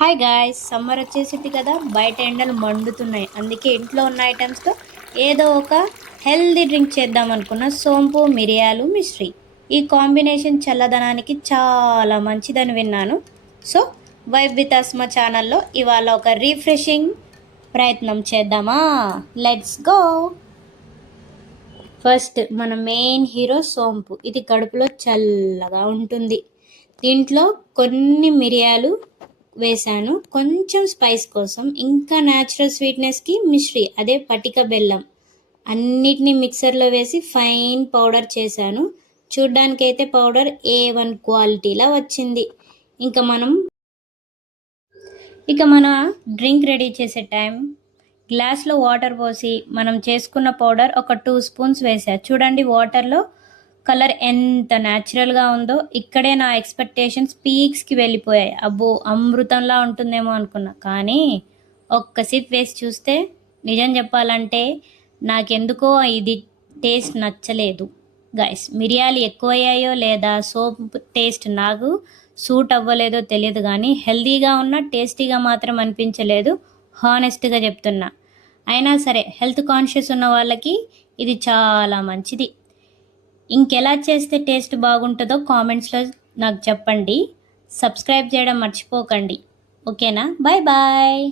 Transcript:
Hi guys, summer వచ్చేసింది కదా. బయట ఎండలు మండుతున్నాయి. అందుకే ఇంట్లో ఉన్న ఐటమ్స్తో ఏదో ఒక హెల్దీ డ్రింక్ చేద్దాం అనుకున్న. సోంపు మిరియాలు మిశ్రీ ఈ కాంబినేషన్ చల్లదనానికి చాలా మంచిదని విన్నాను. సో వైబ్ విత్ అస్మా ఛానల్లో ఇవాళ ఒక రీఫ్రెషింగ్ ప్రయత్నం చేద్దామా? Let's go. ఫస్ట్ మన మెయిన్ హీరో సోంపు. ఇది కడుపులో చల్లగా ఉంటుంది. దీంట్లో కొన్ని మిరియాలు వేసాను కొంచెం స్పైస్ కోసం. ఇంకా న్యాచురల్ స్వీట్నెస్కి మిశ్రీ, అదే పటిక బెల్లం. అన్నిటినీ మిక్సర్లో వేసి ఫైన్ పౌడర్ చేశాను. చూడ్డానికైతే పౌడర్ A1 క్వాలిటీలా వచ్చింది. ఇంకా మన డ్రింక్ రెడీ చేసే టైం. గ్లాస్లో వాటర్ పోసి మనం చేసుకున్న పౌడర్ ఒక 2 స్పూన్స్ వేసా. చూడండి వాటర్లో కలర్ ఎంత న్యాచురల్గా ఉందో. ఇక్కడే నా ఎక్స్పెక్టేషన్స్ పీక్స్కి వెళ్ళిపోయాయి. అబ్బో అమృతంలా ఉంటుందేమో అనుకున్నా, కానీ ఒక్క సిప్ వేసి చూస్తే నిజం చెప్పాలంటే నాకెందుకో ఇది టేస్ట్ నచ్చలేదు గైస్. మిరియాలు ఎక్కువయ్యాయో లేదా సోప్ టేస్ట్ నాకు సూట్ అవ్వలేదో తెలియదు, కానీ హెల్తీగా ఉన్న టేస్టీగా మాత్రం అనిపించలేదు. హానెస్ట్గా చెప్తున్నా. అయినా సరే హెల్త్ కాన్షియస్ ఉన్న వాళ్ళకి ఇది చాలా మంచిది. ఇంకెలా చేస్తే టేస్ట్ బాగుంటుందో కామెంట్స్లో నాకు చెప్పండి. సబ్స్క్రైబ్ చేయడం మర్చిపోకండి. ఓకేనా? Bye bye.